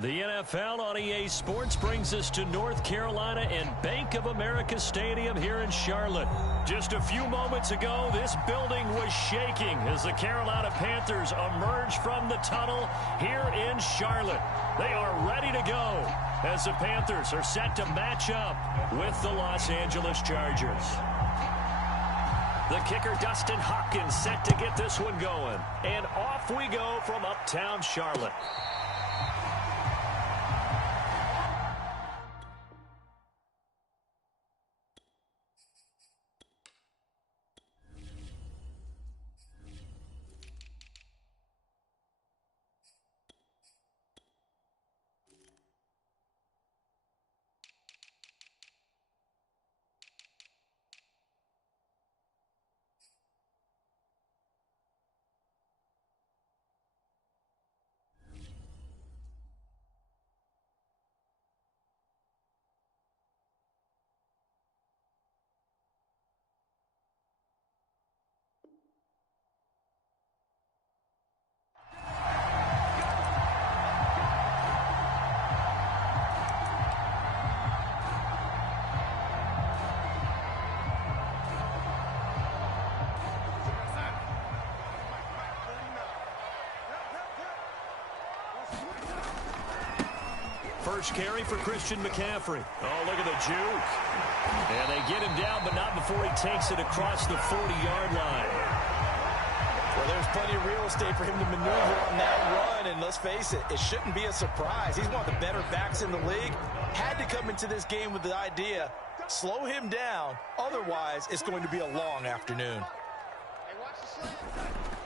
The NFL on EA Sports brings us to North Carolina and Bank of America Stadium here in Charlotte. Just a few moments ago, this building was shaking as the Carolina Panthers emerged from the tunnel here in Charlotte. They are ready to go as the Panthers are set to match up with the Los Angeles Chargers. The kicker, Dustin Hopkins, set to get this one going. And off we go from uptown Charlotte. First carry for Christian McCaffrey. Oh, look at the juke. And they get him down, but not before he takes it across the 40-yard line. Well, there's plenty of real estate for him to maneuver on that run, and let's face it, it shouldn't be a surprise. He's one of the better backs in the league. Had to come into this game with the idea, slow him down, otherwise it's going to be a long afternoon.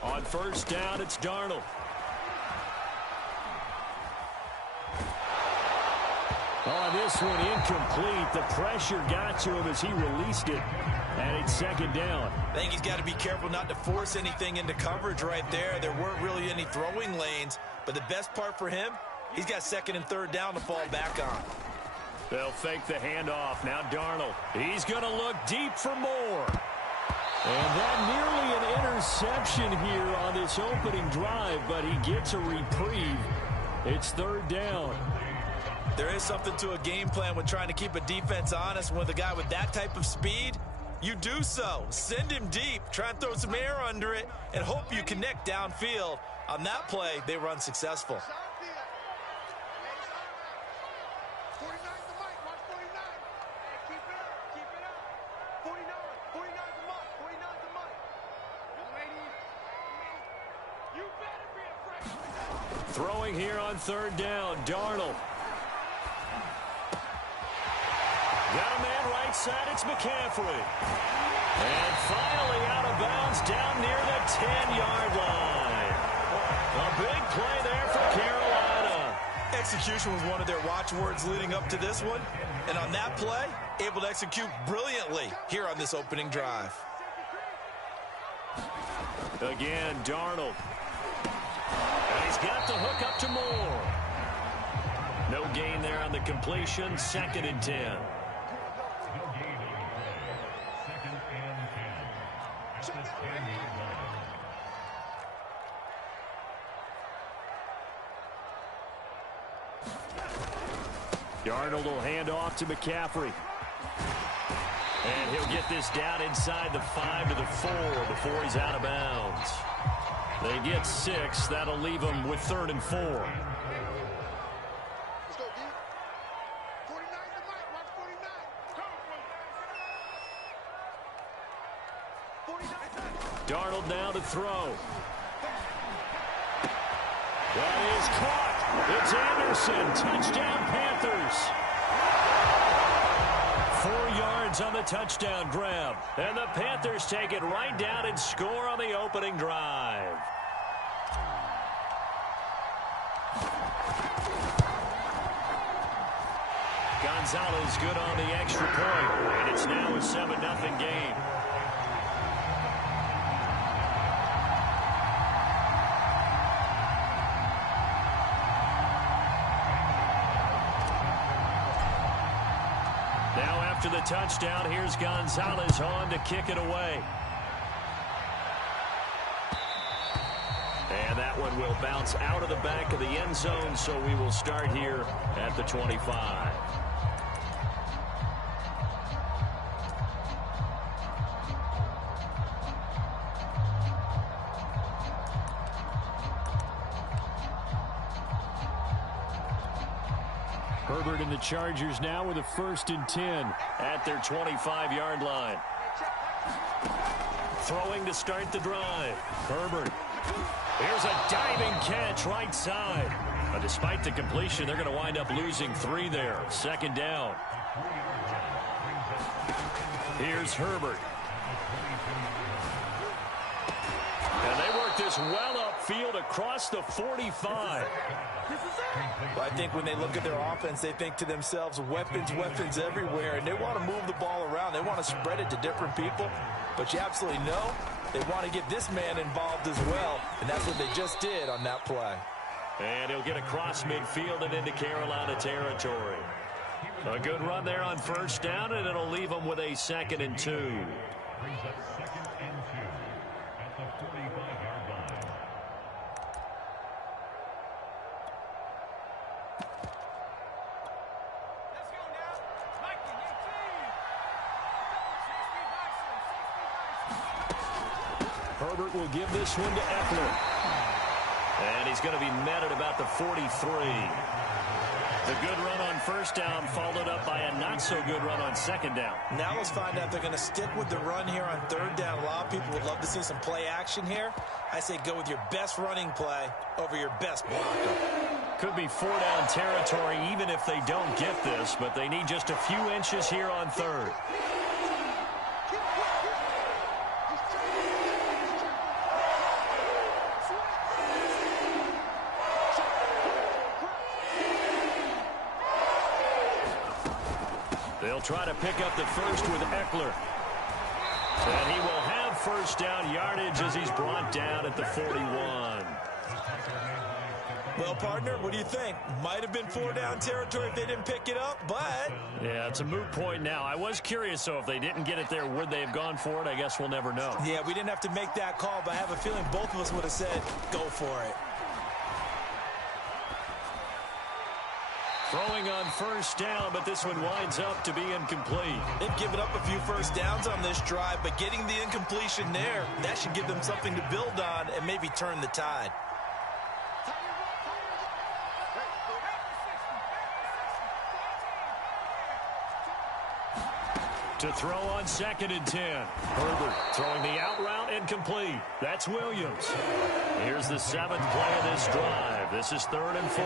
On first down, it's Darnold. On this one, incomplete. The pressure got to him as he released it. And it's second down. I think he's got to be careful not to force anything into coverage right there. There weren't really any throwing lanes. But the best part for him, he's got second and third down to fall back on. They'll fake the handoff. Now Darnold. He's going to look deep for more. And that nearly an interception here on this opening drive, but he gets a reprieve. It's third down. There is something to a game plan when trying to keep a defense honest. With a guy with that type of speed, you do so. Send him deep, try and throw some air under it, and hope you connect downfield. On that play, they run successful. Throwing here on third down, Darnold. Got a man right side, it's McCaffrey. And finally out of bounds down near the 10-yard line. A big play there for Carolina. Execution was one of their watchwords leading up to this one. And on that play, able to execute brilliantly here on this opening drive. Again, Darnold. And he's got the hook up to Moore. No gain there on the completion, second and 10. Darnold will hand off to McCaffrey. And he'll get this down inside the 5 to the 4 before he's out of bounds. They get 6. That'll leave them with third and 4. Let's go, D. 49 to Mike. Watch 49. 49. Darnold now to throw. That is caught. It's Anderson. Touchdown, Panthers. 4 yards on the touchdown grab. And the Panthers take it right down and score on the opening drive. Gonzalez good on the extra point. And it's now a 7-0 game. After the touchdown, here's Gonzalez on to kick it away. And that one will bounce out of the back of the end zone, so we will start here at the 25. Herbert and the Chargers now with a 1st and 10 at their 25-yard line. Throwing to start the drive. Herbert. Here's a diving catch right side. But despite the completion, they're going to wind up losing 3 there. 2nd down. Here's Herbert. And they work this well upfield across the 45. Well, I think when they look at their offense, they think to themselves, weapons, weapons everywhere, and they want to move the ball around. They want to spread it to different people, but you absolutely know they want to get this man involved as well, and that's what they just did on that play. And he'll get across midfield and into Carolina territory. A good run there on 1st down, and it'll leave them with a 2nd and 2. Herbert will give this one to Eckler. And he's going to be met at about the 43. The good run on 1st down followed up by a not-so-good run on 2nd down. Now let's find out if they're going to stick with the run here on 3rd down. A lot of people would love to see some play action here. I say go with your best running play over your best blocker. Could be 4-down territory even if they don't get this, but they need just a few inches here on 3rd. They'll try to pick up the 1st with Eckler. And he will have 1st down yardage as he's brought down at the 41. Well, partner, what do you think? Might have been 4-down territory if they didn't pick it up, but... Yeah, it's a moot point now. I was curious, so if they didn't get it there, would they have gone for it? I guess we'll never know. Yeah, we didn't have to make that call, but I have a feeling both of us would have said, go for it. Throwing on 1st down, but this one winds up to be incomplete. They've given up a few 1st downs on this drive, but getting the incompletion there, that should give them something to build on and maybe turn the tide. To throw on 2nd and 10. Herbert throwing the out route incomplete. That's Williams. Here's the 7th play of this drive. This is 3rd and 4.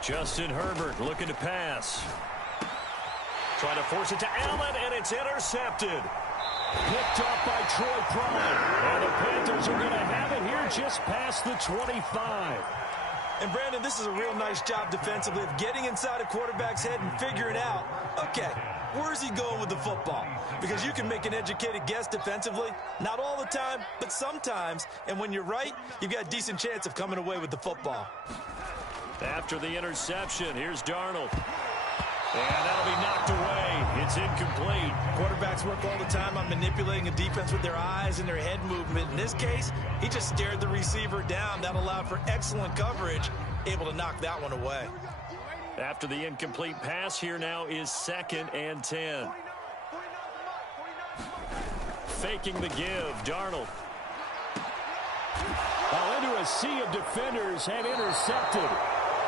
Justin Herbert looking to pass. Trying to force it to Allen, and it's intercepted. Picked up by Troy Prime. And the Panthers are going to have it here just past the 25. And, Brandon, this is a real nice job defensively of getting inside a quarterback's head and figuring out, okay, where's he going with the football? Because you can make an educated guess defensively. Not all the time, but sometimes. And when you're right, you've got a decent chance of coming away with the football. After the interception, here's Darnold. And that'll be knocked away. It's incomplete. Quarterbacks work all the time on manipulating a defense with their eyes and their head movement. In this case, he just stared the receiver down. That allowed for excellent coverage, able to knock that one away. After the incomplete pass, here now is 2nd and 10. Faking the give, Darnold. Into a sea of defenders and intercepted.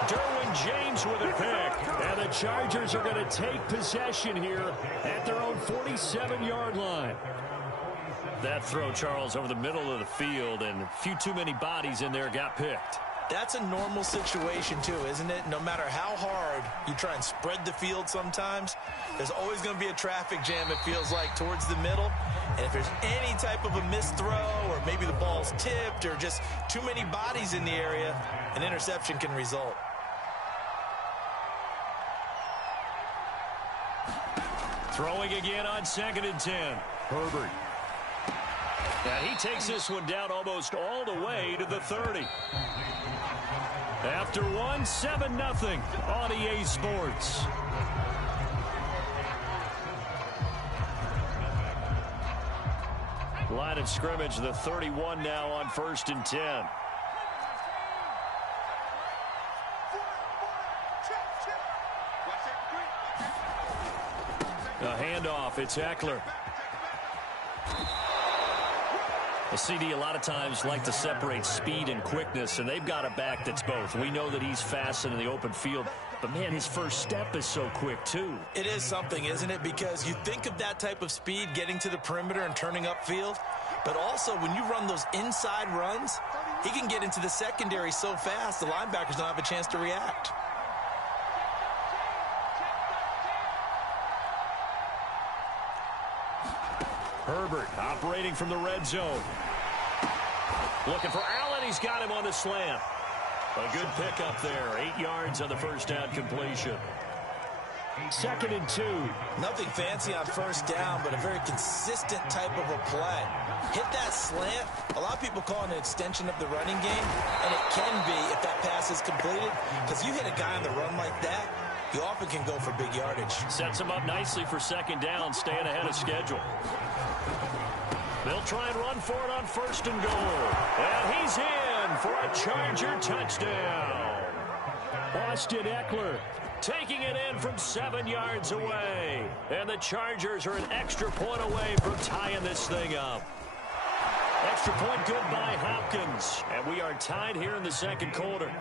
Derwin James with a pick. And the Chargers are going to take possession here at their own 47-yard line. That throw, Charles, over the middle of the field, and a few too many bodies in there got picked. That's a normal situation, too, isn't it? No matter how hard you try and spread the field sometimes, there's always going to be a traffic jam, it feels like, towards the middle. And if there's any type of a missed throw, or maybe the ball's tipped, or just too many bodies in the area, an interception can result. Throwing again on 2nd and 10. Herbert. And he takes this one down almost all the way to the 30. After one, 7-0 on EA Sports. Line of scrimmage, the 31 now on 1st and 10. A handoff, it's Eckler. The CD a lot of times like to separate speed and quickness, and they've got a back that's both. We know that he's fast in the open field, but, man, his first step is so quick, too. It is something, isn't it? Because you think of that type of speed getting to the perimeter and turning upfield, but also when you run those inside runs, he can get into the secondary so fast the linebackers don't have a chance to react. Herbert operating from the red zone. Looking for Allen. He's got him on the slant. A good pickup there. 8 yards on the first down completion. 2nd and 2. Nothing fancy on first down, but a very consistent type of a play. Hit that slant. A lot of people call it an extension of the running game, and it can be if that pass is completed, because you hit a guy on the run like that, you often can go for big yardage. Sets him up nicely for 2nd down, staying ahead of schedule. They'll try and run for it on 1st and goal. And he's in for a Charger touchdown. Austin Eckler taking it in from 7 yards away. And the Chargers are an extra point away from tying this thing up. Extra point good by Hopkins. And we are tied here in the 2nd quarter.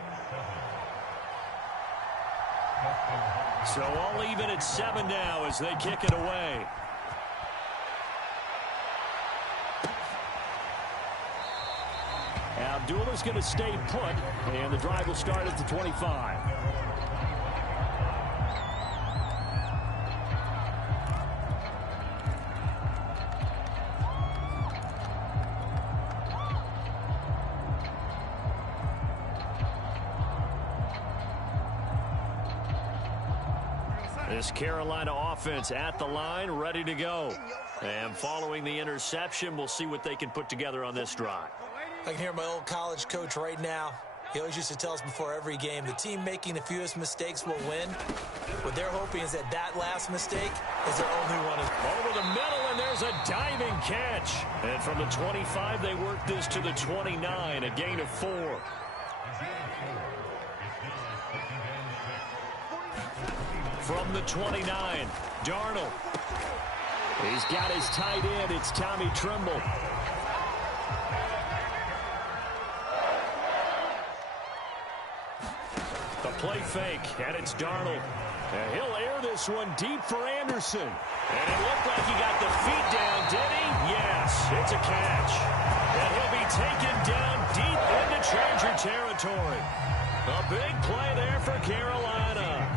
So all even at 7 now as they kick it away. Abdullah's going to stay put, and the drive will start at the 25. This Carolina offense at the line, ready to go. And following the interception, we'll see what they can put together on this drive. I can hear my old college coach right now. He always used to tell us before every game, the team making the fewest mistakes will win. What they're hoping is that that last mistake is their only one. Over the middle, and there's a diving catch. And from the 25, they work this to the 29, a gain of 4. From the 29, Darnold. He's got his tight end. It's Tommy Tremble. The play fake, and it's Darnold. And he'll air this one deep for Anderson. And it looked like he got the feet down, did he? Yes, it's a catch. And he'll be taken down deep into Charger territory. A big play there for Carolina.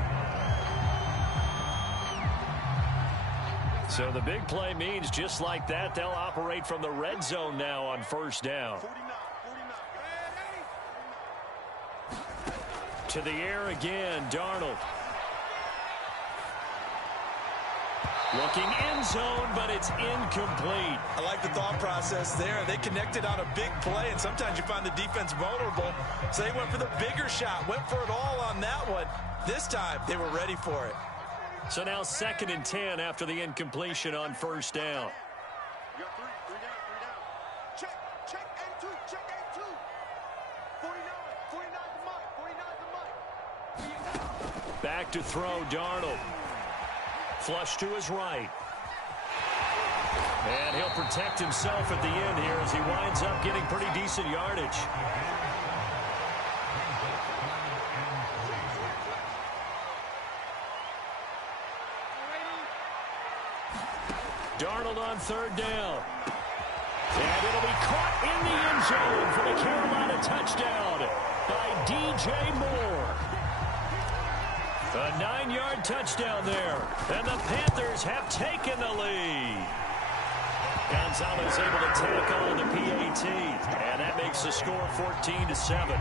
So the big play means just like that, they'll operate from the red zone now on 1st down. To the air again, Darnold. Looking end zone, but it's incomplete. I like the thought process there. They connected on a big play, and sometimes you find the defense vulnerable. So they went for the bigger shot, went for it all on that one. This time, they were ready for it. So now 2nd and 10 after the incompletion on 1st down. You got 3 down. Check A2, check A2. 49 the mic. Back to throw, Darnold. Flush to his right. And he'll protect himself at the end here as he winds up getting pretty decent yardage. Darnold on 3rd down. And it'll be caught in the end zone for the Carolina touchdown by DJ Moore. A 9-yard touchdown there. And the Panthers have taken the lead. Gonzalez able to tackle the PAT. And that makes the score 14-7.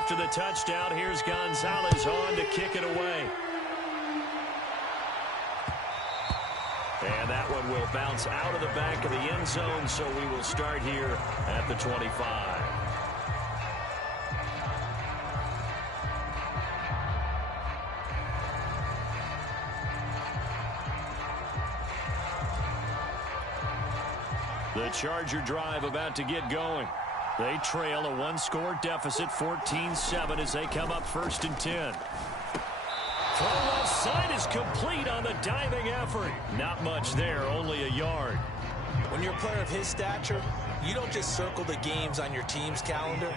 after the touchdown, here's Gonzalez on to kick it away. And that one will bounce out of the back of the end zone, so we will start here at the 25. The Charger drive about to get going. They trail a one-score deficit, 14-7, as they come up 1st and 10. Throw left side is complete on the diving effort. Not much there, only a yard. When you're a player of his stature, you don't just circle the games on your team's calendar.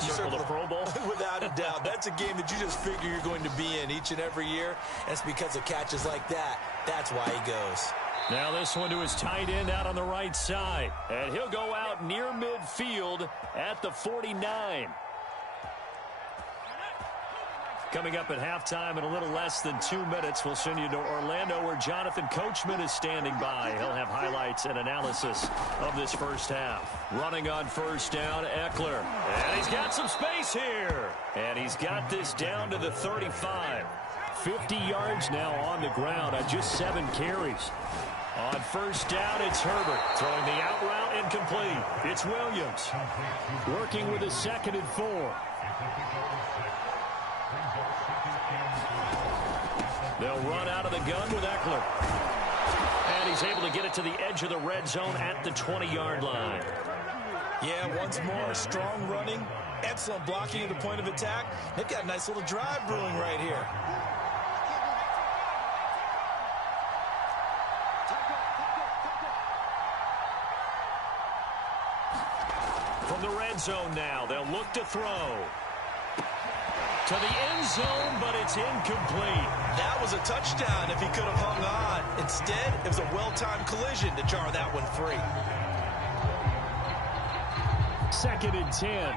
You circle the Pro Bowl? Without a doubt. That's a game that you just figure you're going to be in each and every year. And it's because of catches like that. That's why he goes. Now this one to his tight end out on the right side. And he'll go out near midfield at the 49. Coming up at halftime in a little less than 2 minutes, we'll send you to Orlando where Jonathan Coachman is standing by. He'll have highlights and analysis of this first half. Running on first down, Eckler. And he's got some space here. And he's got this down to the 35. 50 yards now on the ground on just 7 carries. On first down, it's Herbert. Throwing the out route incomplete. It's Williams. Working with a 2nd and 4. They'll run out of the gun with Eckler. And he's able to get it to the edge of the red zone at the 20-yard line. Yeah, once more, strong running, excellent blocking at the point of attack. They've got a nice little drive brewing right here. From the red zone now, they'll look to throw. To the end zone, but it's incomplete. That was a touchdown if he could have hung on. Instead, it was a well-timed collision to jar that one free. 2nd and 10.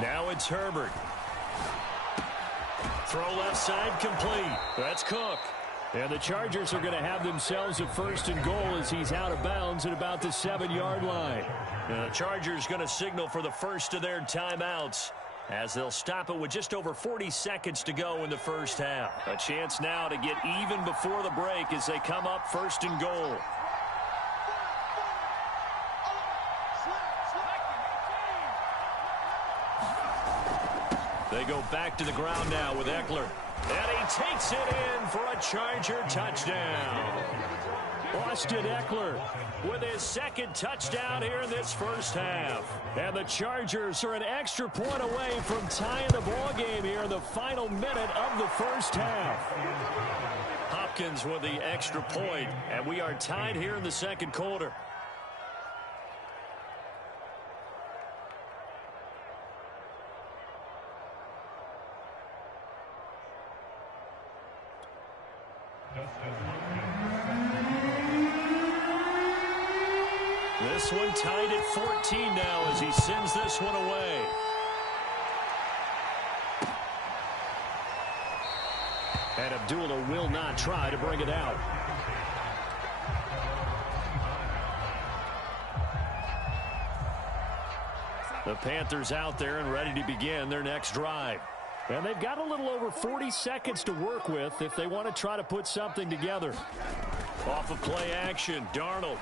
Now it's Herbert. Throw left side complete. That's Cook. And the Chargers are going to have themselves a 1st and goal as he's out of bounds at about the 7-yard line. And the Chargers going to signal for the first of their timeouts as they'll stop it with just over 40 seconds to go in the first half. A chance now to get even before the break as they come up 1st and goal. They go back to the ground now with Eckler. And he takes it in for a Charger touchdown. Austin Eckler with his 2nd touchdown here in this first half. And the Chargers are an extra point away from tying the ball game here in the final minute of the first half. Hopkins with the extra point, and we are tied here in the 2nd quarter. This one tied at 14 now as he sends this one away. And Abdullah will not try to bring it out. The Panthers out there and ready to begin their next drive. And they've got a little over 40 seconds to work with if they want to try to put something together. Off of play action, Darnold.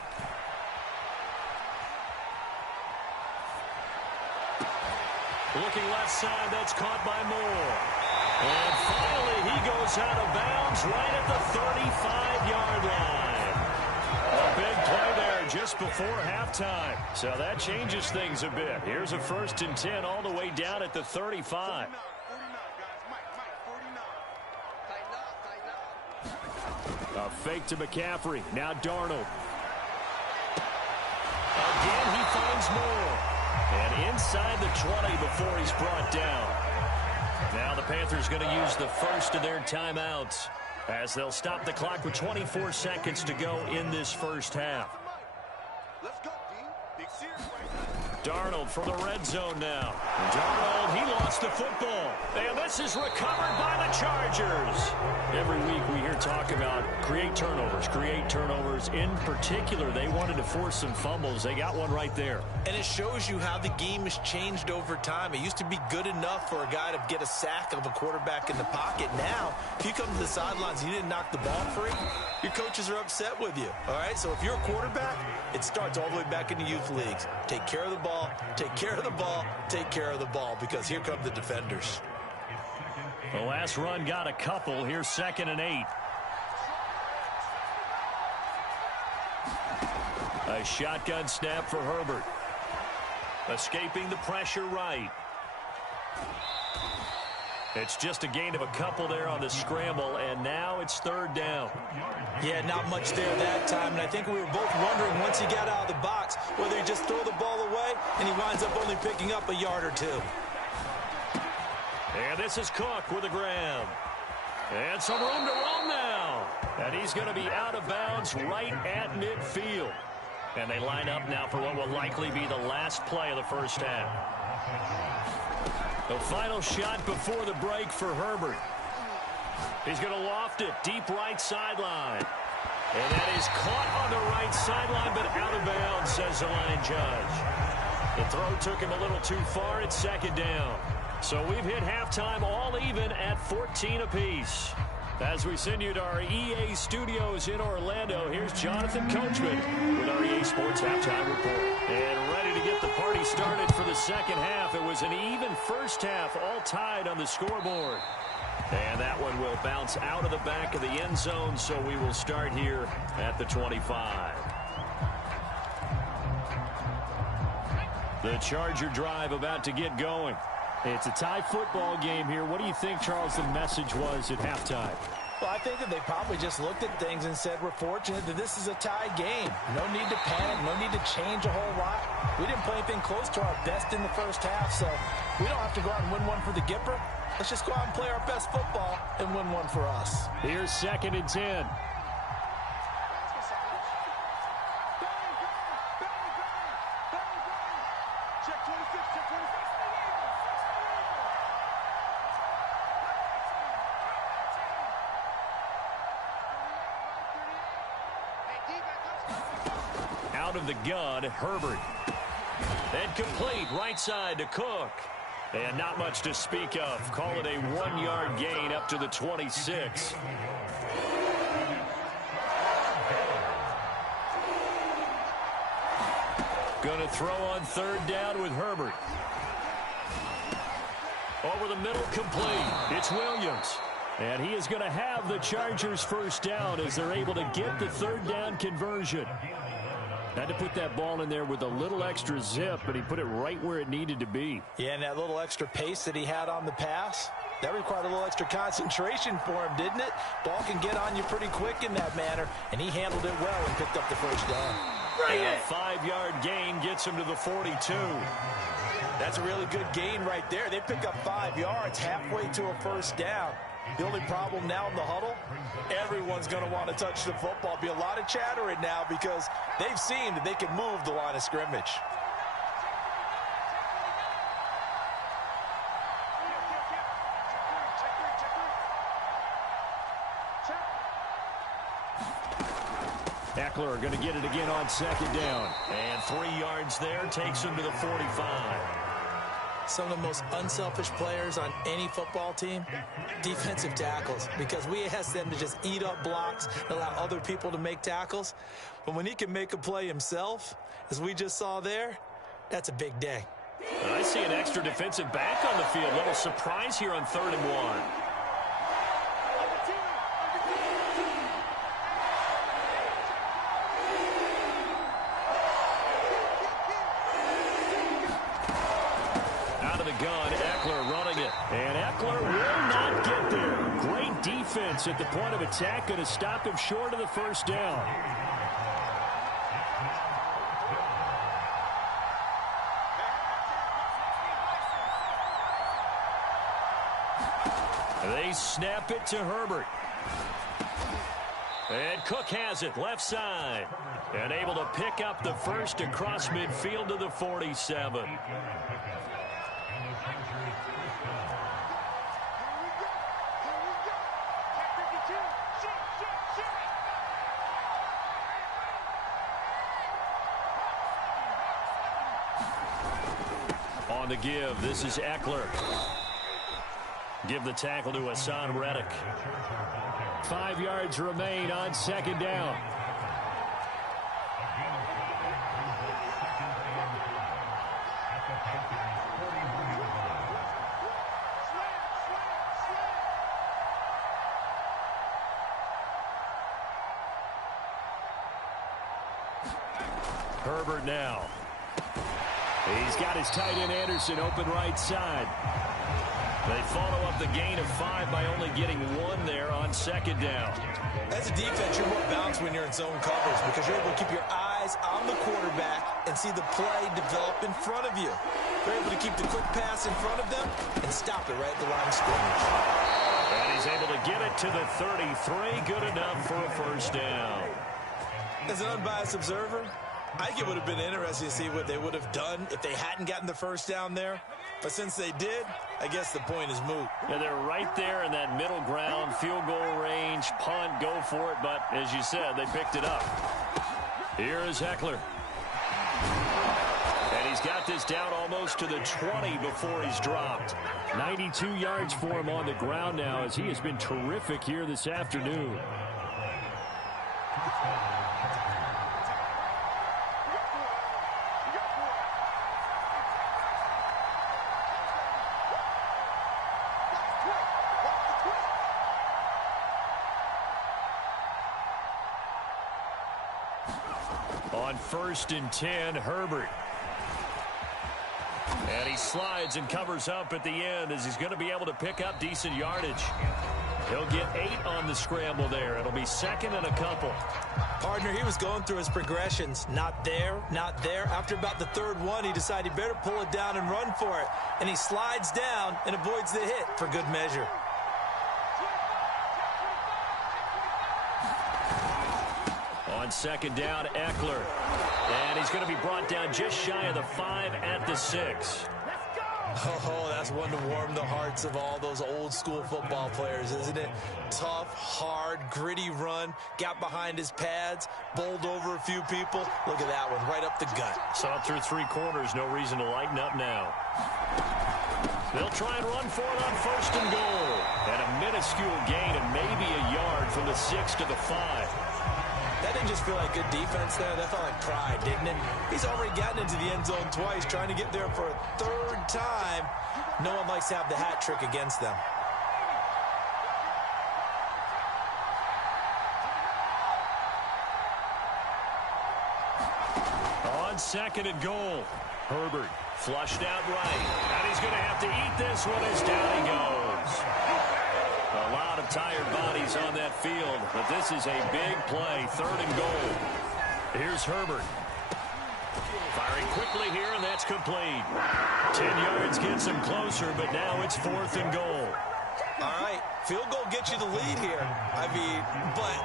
Looking left side, that's caught by Moore. And finally, he goes out of bounds right at the 35-yard line. A big play there just before halftime. So that changes things a bit. Here's a 1st and 10 all the way down at the 35. A fake to McCaffrey. Now Darnold. Again, he finds Moore. And inside the 20 before he's brought down. Now the Panthers going to use the first of their timeouts as they'll stop the clock with 24 seconds to go in this first half. Darnold from the red zone now. Darnold, he lost the football. And this is recovered by the Chargers. Every week we hear talk about create turnovers. In particular, they wanted to force some fumbles. They got one right there. And it shows you how the game has changed over time. It used to be good enough for a guy to get a sack of a quarterback in the pocket. Now, if you come to the sidelines and you didn't knock the ball free, your coaches are upset with you. All right, so if you're a quarterback, it starts all the way back in the youth leagues. Take care of the ball, take care of the ball, take care of the ball, because here come the defenders. The last run got a couple. Here's 2nd and 8. A shotgun snap for Herbert. Escaping the pressure right. It's just a gain of a couple there on the scramble, and now it's 3rd down. Yeah, not much there that time, and I think we were both wondering once he got out of the box whether he just throw the ball away and he winds up only picking up a yard or two. And this is Cook with a grab. And some room to roam now. And he's going to be out of bounds right at midfield. And they line up now for what will likely be the last play of the first half. The final shot before the break for Herbert. He's going to loft it deep right sideline. And that is caught on the right sideline, but out of bounds, says the line judge. The throw took him a little too far. It's 2nd down. So we've hit halftime all even at 14 apiece. As we send you to our EA studios in Orlando, here's Jonathan Coachman with our EA Sports Halftime Report. And ready to get the party started for the second half. It was an even first half, all tied on the scoreboard. And that one will bounce out of the back of the end zone, so we will start here at the 25. The Charger drive about to get going. It's a tie football game here. What do you think, Charles, the message was at halftime? Well, I think that they probably just looked at things and said, we're fortunate that this is a tie game. No need to panic. No need to change a whole lot. We didn't play anything close to our best in the first half, so we don't have to go out and win one for the Gipper. Let's just go out and play our best football and win one for us. Here's 2nd and 10. Out of the gun, Herbert. And complete right side to Cook. And not much to speak of. Call it a 1-yard gain up to the 26. Going to throw on 3rd down with Herbert. Over the middle, complete. It's Williams. And he is going to have the Chargers first down as they're able to get the 3rd down conversion. Had to put that ball in there with a little extra zip, but he put it right where it needed to be. Yeah, and that little extra pace that he had on the pass, that required a little extra concentration for him, didn't it? Ball can get on you pretty quick in that manner, and he handled it well and picked up the first down. And a 5-yard gain gets him to the 42. That's a really good gain right there. They pick up 5 yards halfway to a first down. The only problem now in the huddle, everyone's going to want to touch the football. Be a lot of chattering now because they've seen that they can move the line of scrimmage. Eckler going to get it again on 2nd down. And 3 yards there takes him to the 45. Some of the most unselfish players on any football team, defensive tackles, because we ask them to just eat up blocks and allow other people to make tackles. But when he can make a play himself, as we just saw there, that's a big day. I see an extra defensive back on the field. Little surprise here on 3rd and 1. Gun, Eckler running it. And Eckler will not get there. Great defense at the point of attack. Going to stop him short of the first down. They snap it to Herbert. And Cook has it, left side. And able to pick up the first across midfield to the 47. On the give, this is Eckler. Give the tackle to Hassan Reddick. 5 yards remain on second down. Herbert now. He's got his tight end Anderson open right side. They follow up the gain of 5 by only getting 1 there on second down. As a defense, you're more balanced when you're in zone coverage because you're able to keep your eyes on the quarterback and see the play develop in front of you. You're able to keep the quick pass in front of them and stop it right at the line of scrimmage. And he's able to get it to the 33. Good enough for a first down. As an unbiased observer, I think it would have been interesting to see what they would have done if they hadn't gotten the first down there. But since they did, I guess the point is moot. Yeah, they're right there in that middle ground, field goal range, punt, go for it. But as you said, they picked it up. Here is Eckler. And he's got this down almost to the 20 before he's dropped. 92 yards for him on the ground now as he has been terrific here this afternoon. On 1st and 10, Herbert. And he slides and covers up at the end as he's going to be able to pick up decent yardage. He'll get 8 on the scramble there. It'll be 2nd and a couple. Partner, he was going through his progressions. Not there, not there. After about the 3rd one, he decided he better pull it down and run for it. And he slides down and avoids the hit for good measure. On 2nd down, Eckler. And he's going to be brought down just shy of the 5 at the 6. Oh, that's one to warm the hearts of all those old school football players, isn't it? Tough, hard, gritty run. Got behind his pads, bowled over a few people. Look at that one, right up the gut. Saw through 3 quarters, no reason to lighten up now. They'll try and run for it on 1st and goal. And a minuscule gain and maybe a yard from the 6 to the 5. That didn't just feel like good defense there. That felt like pride, didn't it? He's already gotten into the end zone twice, trying to get there for a 3rd time. No one likes to have the hat trick against them. On 2nd and goal, Herbert flushed out right. And he's going to have to eat this one as down he goes. A lot of tired bodies on that field, but this is a big play, 3rd and goal. Here's Herbert. Firing quickly here, and that's complete. 10 yards gets him closer, but now it's 4th and goal. All right, field goal gets you the lead here. I mean, but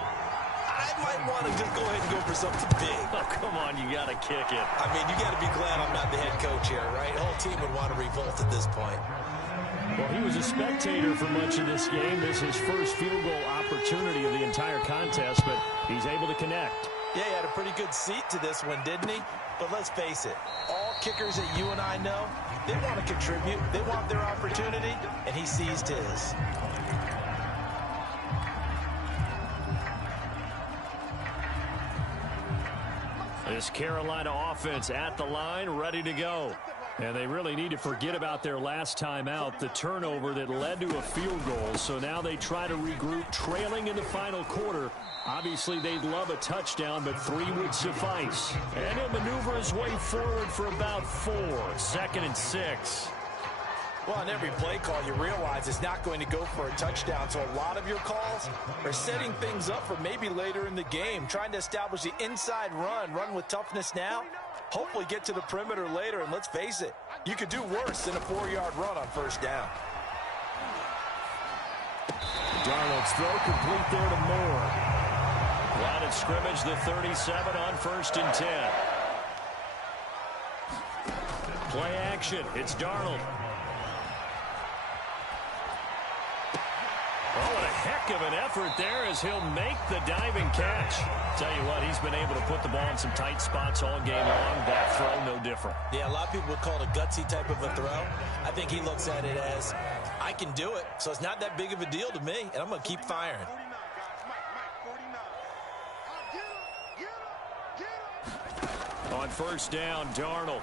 I might want to just go ahead and go for something big. Oh, come on, you got to kick it. I mean, you got to be glad I'm not the head coach here, right? The whole team would want to revolt at this point. Well, he was a spectator for much of this game. This is his first field goal opportunity of the entire contest, but he's able to connect. Yeah, he had a pretty good seat to this one, didn't he? But let's face it, all kickers that you and I know, they want to contribute. They want their opportunity, and he seized his. This Carolina offense at the line, ready to go. And they really need to forget about their last time out, the turnover that led to a field goal. So now they try to regroup, trailing in the final quarter. Obviously, they'd love a touchdown, but 3 would suffice. And he'll maneuver his way forward for about 4. 2nd and 6. Well, on every play call, you realize it's not going to go for a touchdown. So a lot of your calls are setting things up for maybe later in the game, trying to establish the inside run with toughness now. Hopefully get to the perimeter later, and let's face it, you could do worse than a 4-yard run on 1st down. Darnold's throw complete there to Moore. Line of scrimmage, the 37 on 1st and 10. Play action. It's Darnold. Oh, what a heck of an effort there as he'll make the diving catch. Tell you what, he's been able to put the ball in some tight spots all game long. That throw, no different. Yeah, a lot of people would call it a gutsy type of a throw. I think he looks at it as, I can do it, so it's not that big of a deal to me, and I'm going to keep firing. 49, On 1st down, Darnold.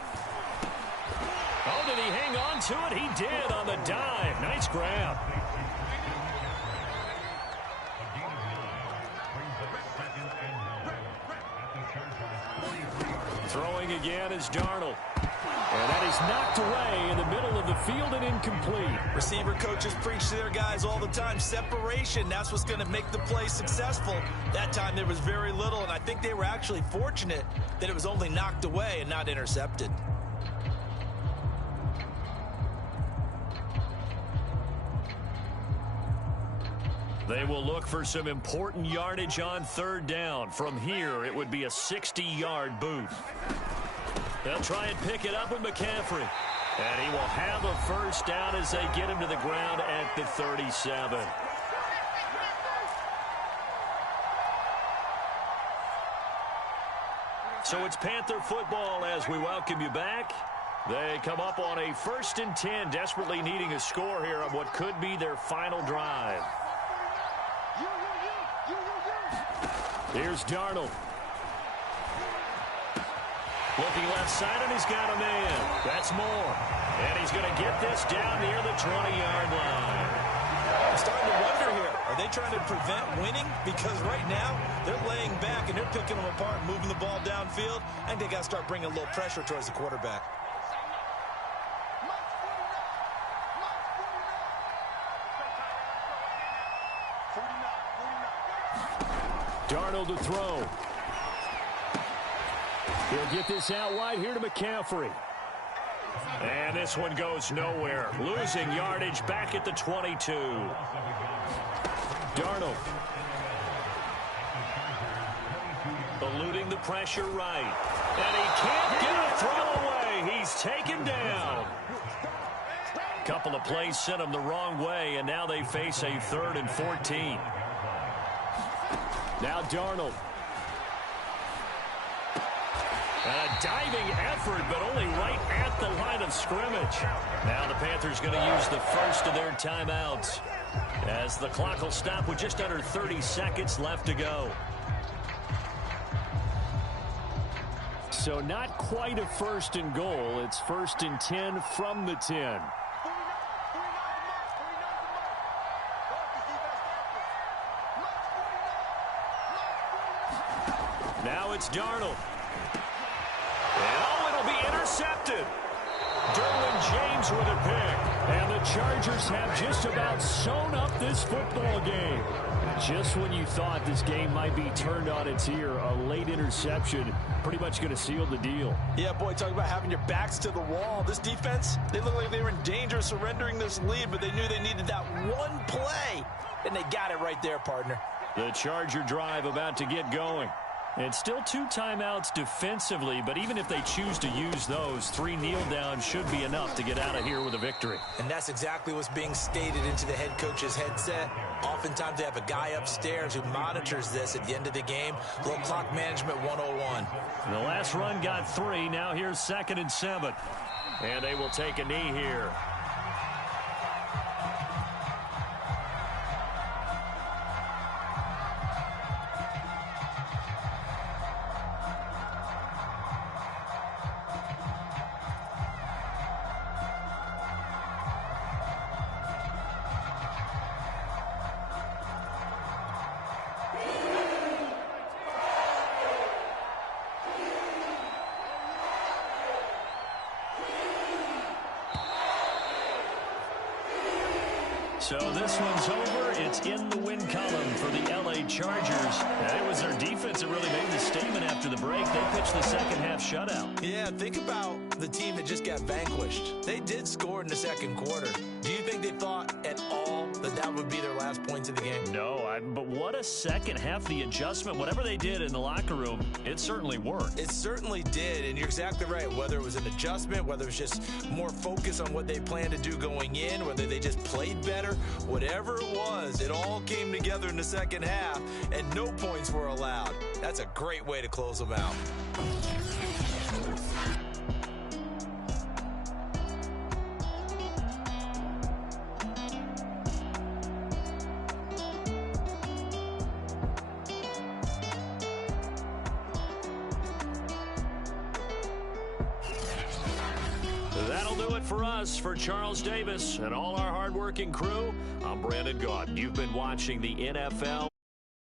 Oh, did he hang on to it? He did on the dive. Nice grab. Throwing again is Darnold. And that is knocked away in the middle of the field and incomplete. Receiver coaches preach to their guys all the time. Separation, that's what's going to make the play successful. That time there was very little, and I think they were actually fortunate that it was only knocked away and not intercepted. They will look for some important yardage on 3rd down. From here, it would be a 60-yard boot. They'll try and pick it up with McCaffrey. And he will have a 1st down as they get him to the ground at the 37. So it's Panther football as we welcome you back. They come up on a 1st and 10, desperately needing a score here on what could be their final drive. Here's Darnold. Looking left side, and he's got a man. That's Moore. And he's going to get this down near the 20-yard line. I'm starting to wonder here. Are they trying to prevent winning? Because right now, they're laying back, and they're picking them apart, moving the ball downfield. I think they got to start bringing a little pressure towards the quarterback. Darnold to throw. He'll get this out wide here to McCaffrey. And this one goes nowhere. Losing yardage back at the 22. Darnold. Eluding the pressure right. And he can't get a throw away. He's taken down. Couple of plays sent him the wrong way, and now they face a 3rd and 14. Now Darnold. And a diving effort, but only right at the line of scrimmage. Now the Panthers going to use the first of their timeouts as the clock will stop with just under 30 seconds left to go. So not quite a 1st and goal. It's 1st and 10 from the 10. Now it's Darnold. And oh, it'll be intercepted. Derwin James with a pick. And the Chargers have just about sewn up this football game. Just when you thought this game might be turned on its ear, a late interception pretty much going to seal the deal. Yeah, boy, talk about having your backs to the wall. This defense, they look like they were in danger of surrendering this lead, but they knew they needed that one play, and they got it right there, partner. The Charger drive about to get going. It's still 2 timeouts defensively, but even if they choose to use those, 3 kneel downs should be enough to get out of here with a victory. And that's exactly what's being stated into the head coach's headset. Oftentimes they have a guy upstairs who monitors this at the end of the game. Little clock management 101. The last run got 3. Now here's 2nd and 7. And they will take a knee here. So this one's over. It's in the win column for the L.A. Chargers. And it was their defense that really made the statement after the break. They pitched the second half shutout. Yeah, think about the team that just got vanquished. They did score in the second quarter. Do you think they thought at all that that would be their last points of the game. No, but what a second half. The adjustment, whatever they did in the locker room, it certainly worked. It certainly did, and you're exactly right. Whether it was an adjustment, whether it was just more focus on what they planned to do going in, whether they just played better, whatever it was, it all came together in the second half, and no points were allowed. That's a great way to close them out. That'll do it for us. For Charles Davis and all our hardworking crew, I'm Brandon Gaudin. You've been watching the NFL.